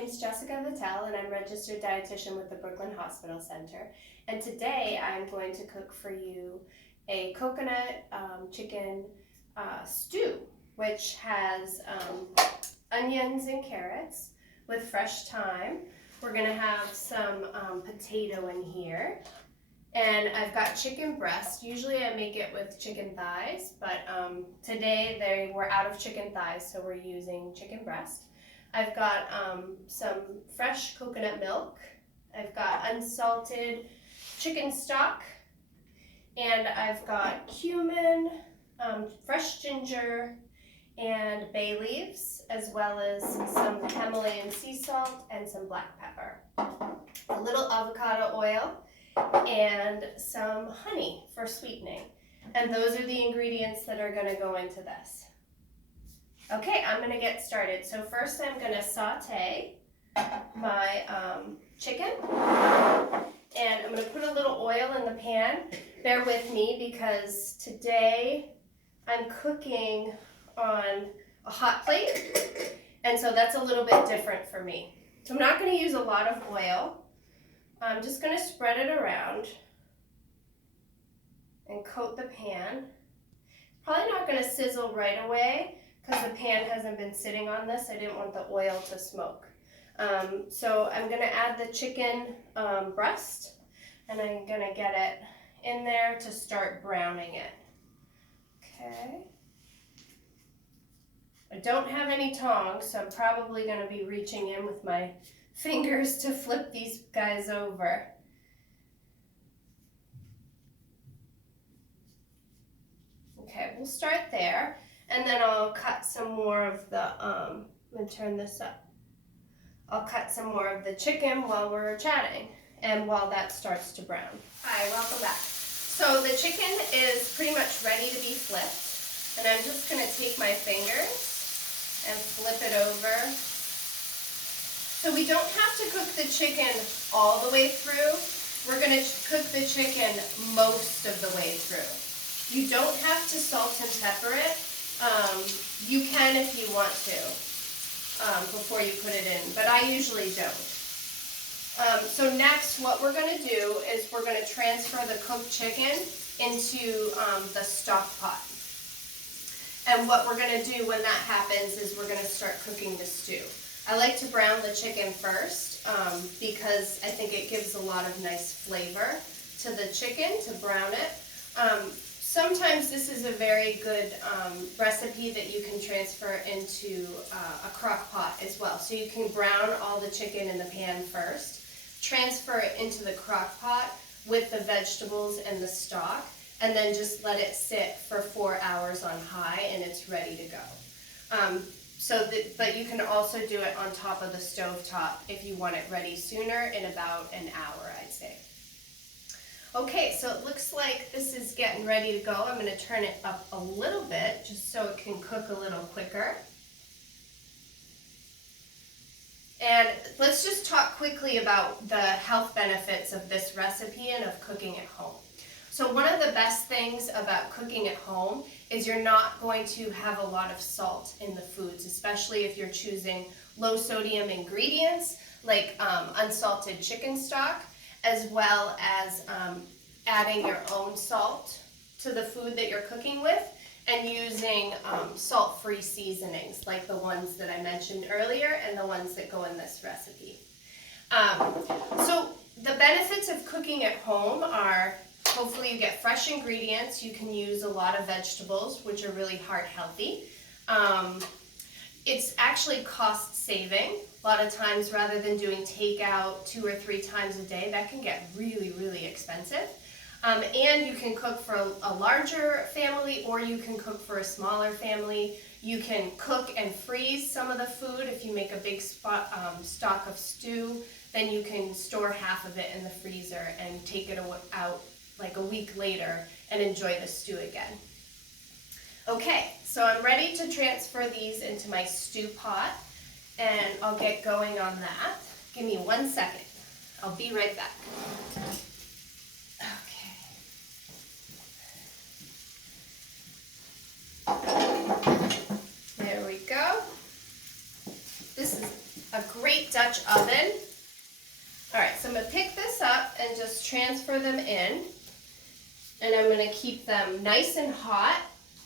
name's Jessica Vitale, and I'm registered dietitian with the Brooklyn Hospital Center. And today I'm going to cook for you a coconut chicken stew, which has onions and carrots with fresh thyme. We're going to have some potato in here. And I've got chicken breast. Usually I make it with chicken thighs, but today they were out of chicken thighs, so we're using chicken breast. I've got some fresh coconut milk. I've got unsalted chicken stock, and I've got cumin, fresh ginger, and bay leaves, as well as some Himalayan sea salt and some black pepper. A little avocado oil and some honey for sweetening. And those are the ingredients that are going to go into this. Okay, I'm going to get started. So first I'm going to saute my chicken, and I'm going to put a little oil in the pan. Bear with me because today I'm cooking on a hot plate, and so that's a little bit different for me. So I'm not going to use a lot of oil. I'm just going to spread it around and coat the pan. Probably not going to sizzle right away because the pan hasn't been sitting on this. I didn't want the oil to smoke. So I'm going to add the chicken breast, and I'm going to get it in there to start browning it. Okay. I don't have any tongs, so I'm probably going to be reaching in with my fingers to flip these guys over. Okay, we'll start there, and then I'll cut some more of the, I'm going to turn this up. I'll cut some more of the chicken while we're chatting and while that starts to brown. Hi, welcome back. So the chicken is pretty much ready to be flipped, and I'm just going to take my fingers and flip it over. So we don't have to cook the chicken all the way through. We're going to cook the chicken most of the way through. You don't have to salt and pepper it. You can if you want to before you put it in, but I usually don't. So next what we're going to do is we're going to transfer the cooked chicken into the stock pot. And what we're going to do when that happens is we're going to start cooking the stew. I like to brown the chicken first because I think it gives a lot of nice flavor to the chicken to brown it. Sometimes this is a very good recipe that you can transfer into a crock pot as well. So you can brown all the chicken in the pan first, transfer it into the crock pot with the vegetables and the stock, and then just let it sit for 4 hours on high, and it's ready to go. But you can also do it on top of the stove top if you want it ready sooner, in about an hour, I'd say. Okay, so it looks like this is getting ready to go. I'm going to turn it up a little bit just so it can cook a little quicker. And let's just talk quickly about the health benefits of this recipe and of cooking at home. So one of the best things about cooking at home is you're not going to have a lot of salt in the foods, especially if you're choosing low sodium ingredients like unsalted chicken stock, as well as adding your own salt to the food that you're cooking with, and using salt-free seasonings like the ones that I mentioned earlier and the ones that go in this recipe. So the benefits of cooking at home are, hopefully you get fresh ingredients. You can use a lot of vegetables, which are really heart healthy. It's actually cost saving. A lot of times, rather than doing takeout 2 or 3 times a day, that can get really, really expensive. And you can cook for a larger family, or you can cook for a smaller family. You can cook and freeze some of the food. If you make a big stock of stew, then you can store half of it in the freezer and take it out like a week later and enjoy the stew again. Okay, so I'm ready to transfer these into my stew pot, and I'll get going on that. Give me 1 second. I'll be right back. Okay. There we go. This is a great preheat Dutch oven. All right, so I'm gonna pick this up and just transfer them in. And I'm gonna keep them nice and hot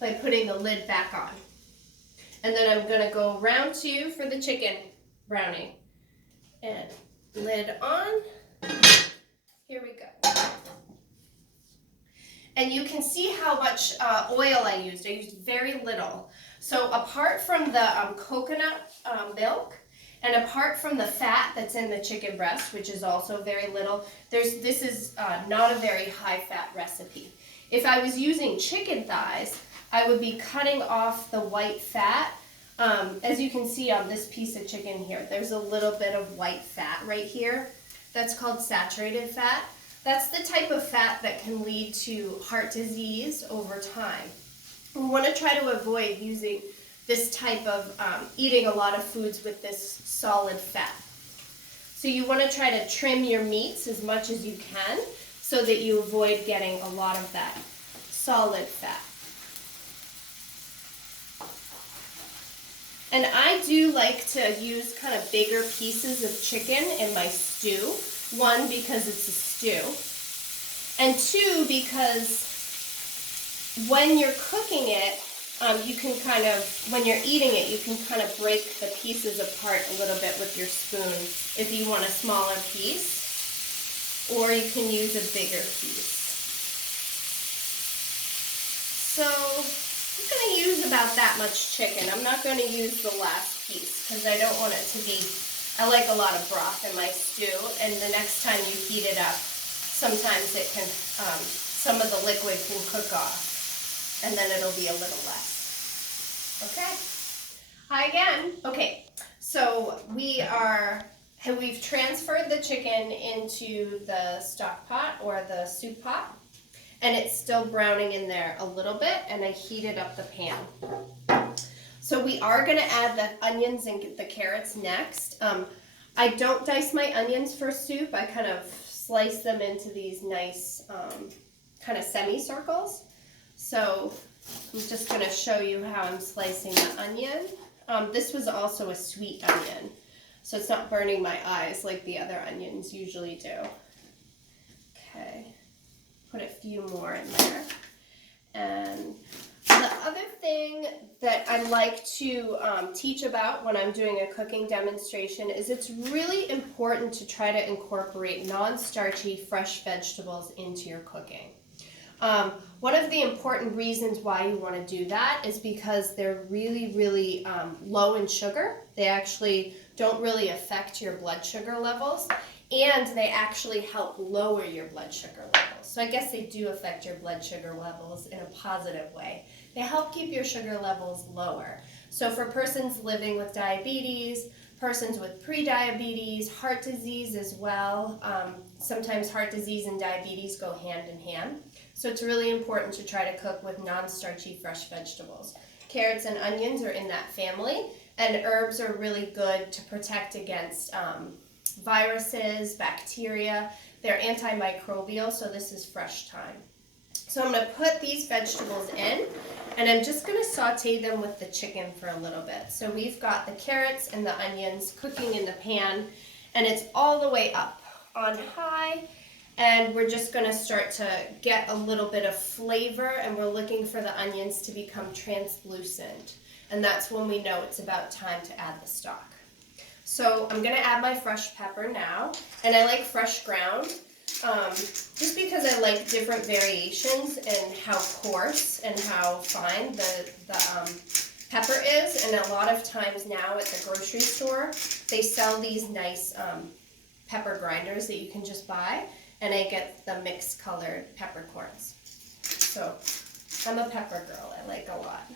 by putting the lid back on. And then I'm gonna go round 2 for the chicken brownie. And lid on. Here we go. And you can see how much oil I used. I used very little. So apart from the coconut milk, and apart from the fat that's in the chicken breast, which is also very little, this is not a very high fat recipe. If I was using chicken thighs, I would be cutting off the white fat. As you can see on this piece of chicken here, there's a little bit of white fat right here. That's called saturated fat. That's the type of fat that can lead to heart disease over time. We want to try to avoid using this type of eating a lot of foods with this solid fat. So you want to try to trim your meats as much as you can so that you avoid getting a lot of that solid fat. And I do like to use kind of bigger pieces of chicken in my stew. 1, because it's a stew. And 2, because when you're cooking it, you can kind of, when you're eating it, you can kind of break the pieces apart a little bit with your spoon if you want a smaller piece, or you can use a bigger piece. So I'm going to use about that much chicken. I'm not going to use the last piece because I don't want it to be, I like a lot of broth in my stew, and the next time you heat it up, sometimes it can, some of the liquid can cook off, and then it'll be a little less. Okay. Hi again. Okay, so we've transferred the chicken into the stock pot or the soup pot, and it's still browning in there a little bit, and I heated up the pan. So we are going to add the onions and the carrots next. I don't dice my onions for soup. I kind of slice them into these nice kind of semicircles. So I'm just going to show you how I'm slicing the onion. This was also a sweet onion, so it's not burning my eyes like the other onions usually do. Okay, put a few more in there. And the other thing that I like to teach about when I'm doing a cooking demonstration is it's really important to try to incorporate non-starchy fresh vegetables into your cooking. One of the important reasons why you want to do that is because they're really, really low in sugar. They actually don't really affect your blood sugar levels, and they actually help lower your blood sugar levels. So I guess they do affect your blood sugar levels in a positive way. They help keep your sugar levels lower. So for persons living with diabetes, persons with pre-diabetes, heart disease as well, sometimes heart disease and diabetes go hand in hand. So it's really important to try to cook with non-starchy fresh vegetables. Carrots and onions are in that family, and herbs are really good to protect against viruses, bacteria. They're antimicrobial, so this is fresh thyme. So I'm going to put these vegetables in, and I'm just going to saute them with the chicken for a little bit. So we've got the carrots and the onions cooking in the pan, and it's all the way up on high, and we're just going to start to get a little bit of flavor, and we're looking for the onions to become translucent, and that's when we know it's about time to add the stock. So I'm going to add my fresh pepper now, and I like fresh ground. Just because I like different variations in how coarse and how fine the pepper is, and a lot of times now at the grocery store they sell these nice pepper grinders that you can just buy, and I get the mixed colored peppercorns. So I'm a pepper girl, I like a lot.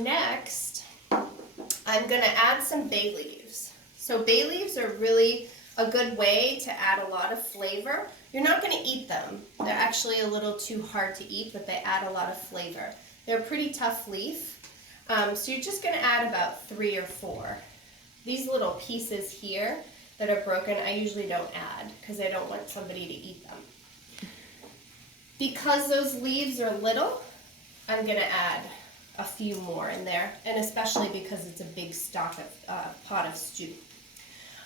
Next, I'm going to add some bay leaves. So bay leaves are really a good way to add a lot of flavor. You're not going to eat them. They're actually a little too hard to eat, but they add a lot of flavor. They're a pretty tough leaf. So you're just going to add about 3 or 4. These little pieces here that are broken, I usually don't add because I don't want somebody to eat them. Because those leaves are little, I'm going to add a few more in there, and especially because it's a big pot of stew.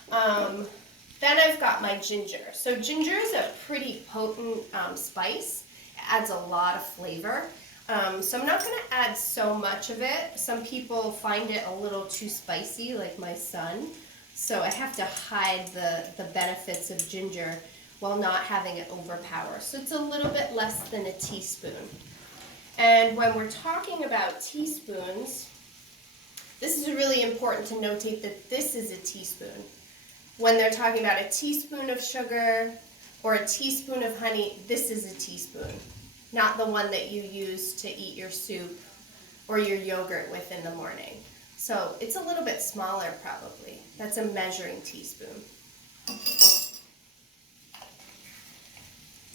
Then I've got my ginger. So ginger is a pretty potent spice. It adds a lot of flavor. So I'm not going to add so much of it. Some people find it a little too spicy, like my son. So I have to hide the benefits of ginger while not having it overpower. So it's a little bit less than a teaspoon. And when we're talking about teaspoons, this is really important to notate that this is a teaspoon. When they're talking about a teaspoon of sugar or a teaspoon of honey, this is a teaspoon, not the one that you use to eat your soup or your yogurt with in the morning. So it's a little bit smaller probably. That's a measuring teaspoon.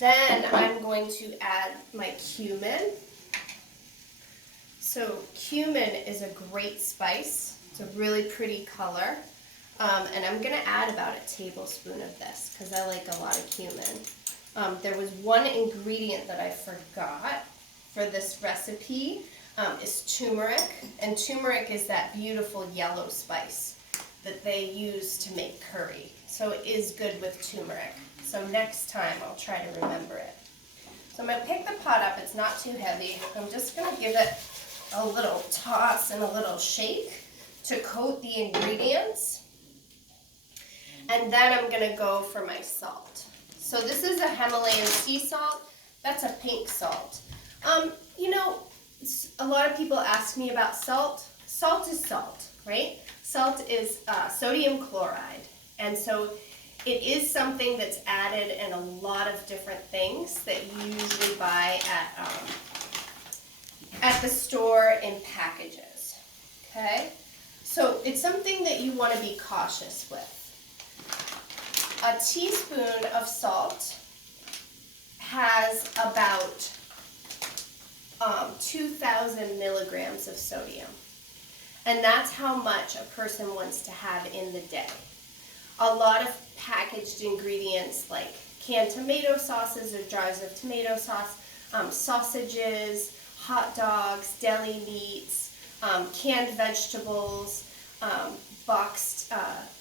Then I'm going to add my cumin. So cumin is a great spice. It's a really pretty color. And I'm going to add about a tablespoon of this because I like a lot of cumin. There was one ingredient that I forgot for this recipe is turmeric. And turmeric is that beautiful yellow spice that they use to make curry. So it is good with turmeric. So next time I'll try to remember it. So I'm going to pick the pot up. It's not too heavy. I'm just going to give it a little toss and a little shake to coat the ingredients. And then I'm going to go for my salt. So this is a Himalayan sea salt. That's a pink salt. You know, a lot of people ask me about salt. Salt is salt, right? Salt is sodium chloride. And so it is something that's added in a lot of different things that you usually buy at the store in packages, okay? So it's something that you want to be cautious with. A teaspoon of salt has about 2,000 milligrams of sodium. And that's how much a person wants to have in the day. A lot of packaged ingredients like canned tomato sauces or jars of tomato sauce, sausages, hot dogs, deli meats, canned vegetables, boxed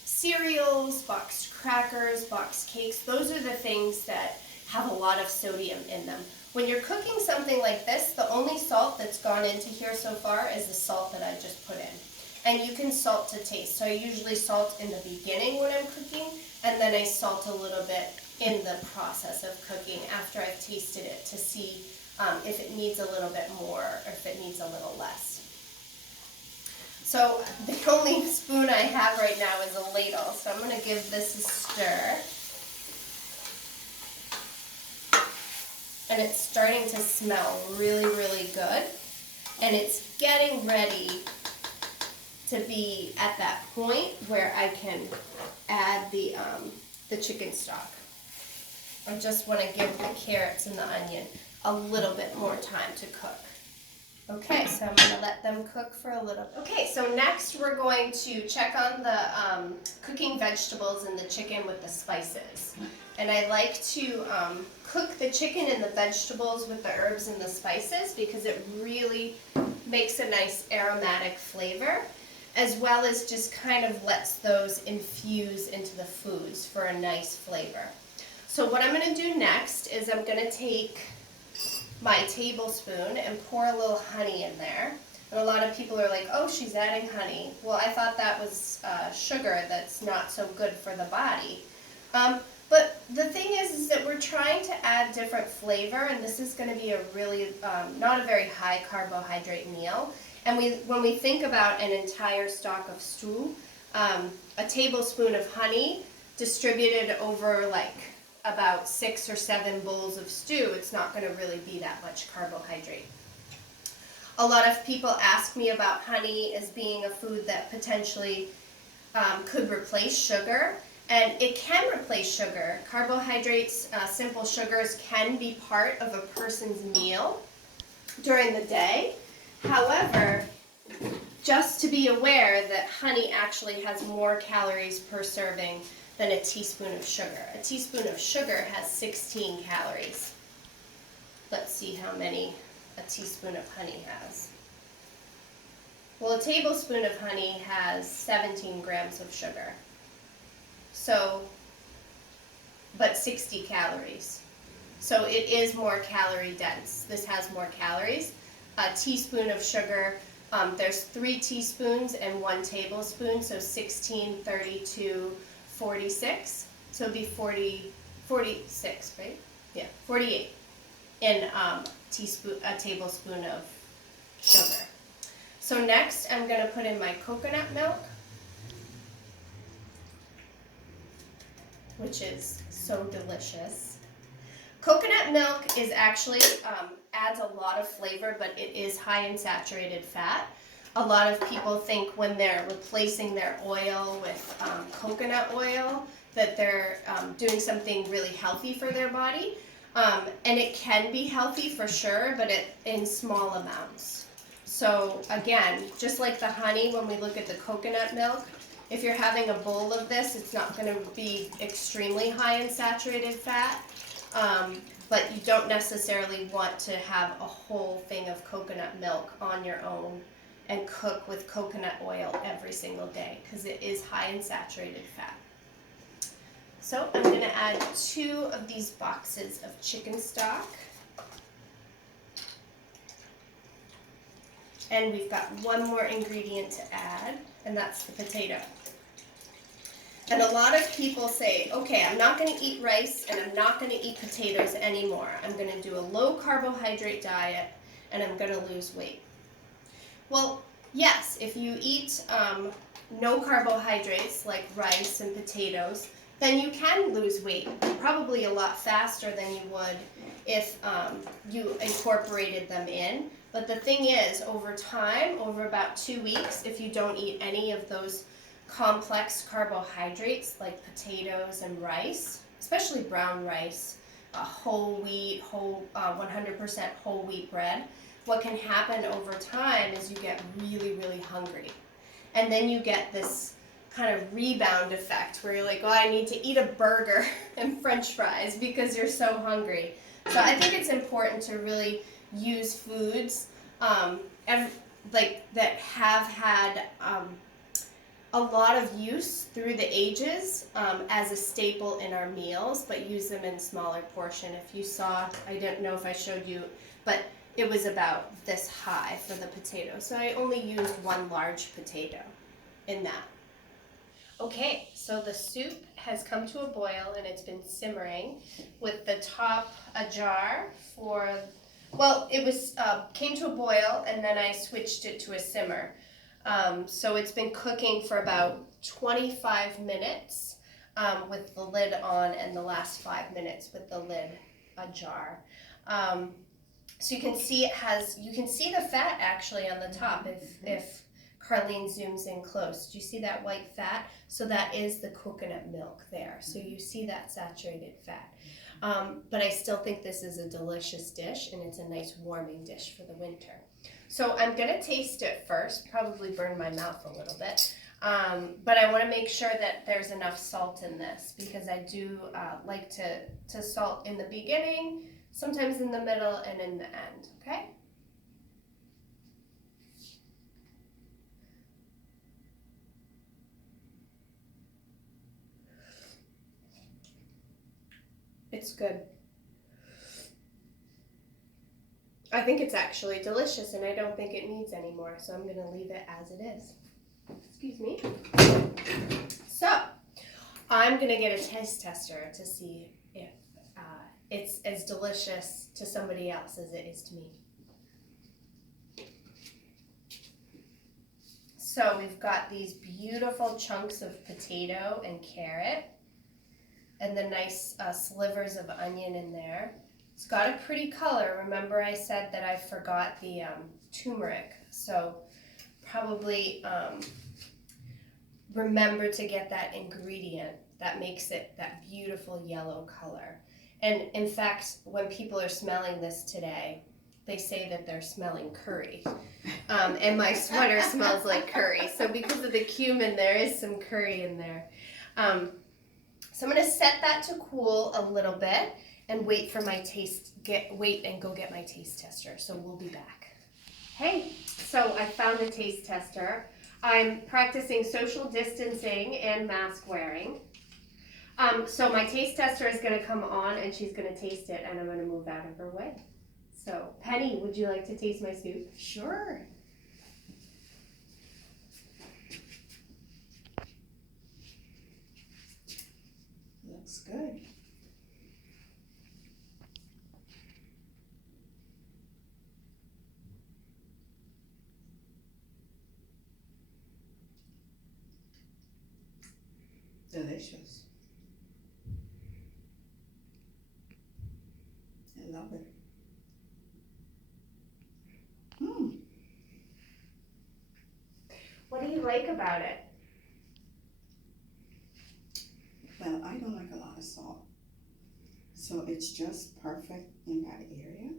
cereals, boxed crackers, boxed cakes. Those are the things that have a lot of sodium in them. When you're cooking something like this, the only salt that's gone into here so far is the salt that I just put in. And you can salt to taste. So I usually salt in the beginning when I'm cooking, and then I salt a little bit in the process of cooking after I've tasted it to see if it needs a little bit more or if it needs a little less. So the only spoon I have right now is a ladle, so I'm going to give this a stir. And it's starting to smell really, really good. And it's getting ready to be at that point where I can add the chicken stock. I just want to give the carrots and the onion a little bit more time to cook. Okay, so I'm going to let them cook for a little. Okay, so next we're going to check on the cooking vegetables and the chicken with the spices. And I like to cook the chicken and the vegetables with the herbs and the spices because it really makes a nice aromatic flavor, as well as just kind of lets those infuse into the foods for a nice flavor. So what I'm going to do next is I'm going to take my tablespoon and pour a little honey in there. And a lot of people are like, oh, she's adding honey. Well, I thought that was sugar that's not so good for the body. But the thing is that we're trying to add different flavor, and this is going to be a really, not a very high carbohydrate meal. And when we think about an entire stock of stew, a tablespoon of honey distributed over like about 6 or 7 bowls of stew, it's not going to really be that much carbohydrate. A lot of people ask me about honey as being a food that potentially could replace sugar, and it can replace sugar. Carbohydrates, simple sugars can be part of a person's meal during the day. However, just to be aware that honey actually has more calories per serving than a teaspoon of sugar. A teaspoon of sugar has 16 calories. Let's see how many a teaspoon of honey has. Well, a tablespoon of honey has 17 grams of sugar. So, but 60 calories. So it is more calorie dense. This has more calories. A teaspoon of sugar, there's 3 teaspoons and 1 tablespoon, so 16, 32, 46. So it'd be 46, right? Yeah, 48 in a tablespoon of sugar. So next I'm going to put in my coconut milk, which is so delicious. Coconut milk is actually adds a lot of flavor, but it is high in saturated fat. A lot of people think when they're replacing their oil with coconut oil that they're doing something really healthy for their body. And it can be healthy for sure, but in small amounts. So again, just like the honey, when we look at the coconut milk, if you're having a bowl of this, it's not going to be extremely high in saturated fat. But you don't necessarily want to have a whole thing of coconut milk on your own and cook with coconut oil every single day, because it is high in saturated fat. So I'm going to add 2 of these boxes of chicken stock. And we've got one more ingredient to add, and that's the potato. And a lot of people say, okay, I'm not going to eat rice and I'm not going to eat potatoes anymore. I'm going to do a low carbohydrate diet and I'm going to lose weight. Well, yes, if you eat no carbohydrates like rice and potatoes, then you can lose weight probably a lot faster than you would if you incorporated them in. But the thing is, over time, over about 2 weeks, if you don't eat any of those complex carbohydrates like potatoes and rice, especially brown rice, whole wheat, 100% whole wheat bread, what can happen over time is you get really, really hungry. And then you get this kind of rebound effect where you're like, oh, I need to eat a burger and french fries because you're so hungry. So I think it's important to really use foods that have had a lot of use through the ages as a staple in our meals, but use them in smaller portion. If you saw, I don't know if I showed you, but it was about this high for the potato. So I only used 1 large potato in that. Okay, so the soup has come to a boil and it's been simmering with the top ajar for, well, it was came to a boil and then I switched it to a simmer. So it's been cooking for about 25 minutes with the lid on, and the last 5 minutes with the lid ajar. So you can see you can see the fat actually on the top if Carlene zooms in close. Do you see that white fat? So that is the coconut milk there. So you see that saturated fat. But I still think this is a delicious dish, and it's a nice warming dish for the winter. So I'm going to taste it first, probably burn my mouth a little bit, but I want to make sure that there's enough salt in this, because I do like to salt in the beginning, sometimes in the middle, and in the end, okay? It's good. I think it's actually delicious, and I don't think it needs any more, so I'm going to leave it as it is. Excuse me. So, I'm going to get a taste tester to see if it's as delicious to somebody else as it is to me. So, we've got these beautiful chunks of potato and carrot, and the nice slivers of onion in there. It's got a pretty color. Remember I said that I forgot the turmeric, so probably remember to get that ingredient that makes it that beautiful yellow color. And in fact, when people are smelling this today, they say that they're smelling curry. And my sweater smells like curry. So because of the cumin, there is some curry in there. So I'm going to set that to cool a little bit and wait for my wait and go get my taste tester. So we'll be back. Hey, so I found a taste tester. I'm practicing social distancing and mask wearing. So my taste tester is gonna come on and she's gonna taste it and I'm gonna move out of her way. So Penny, would you like to taste my soup? Sure. Looks good. Delicious. I love it. What do you like about it? Well, I don't like a lot of salt. So it's just perfect in that area.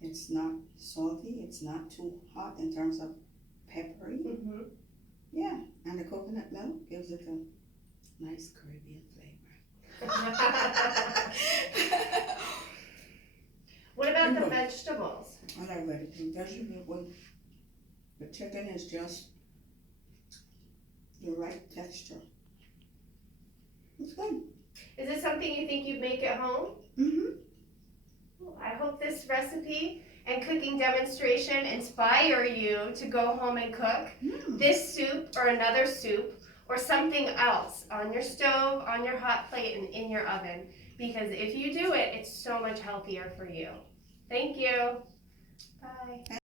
It's not salty, it's not too hot in terms of peppery. Mm-hmm. Yeah, and the coconut milk gives it a nice Caribbean flavor. What about the vegetables? I like vegetable. The chicken is just the right texture. It's good. Is this something you think you'd make at home? Mm-hmm. Well, I hope this recipe and cooking demonstration inspire you to go home and cook this soup or another soup or something else on your stove, on your hot plate, and in your oven. Because if you do it, it's so much healthier for you. Thank you. Bye.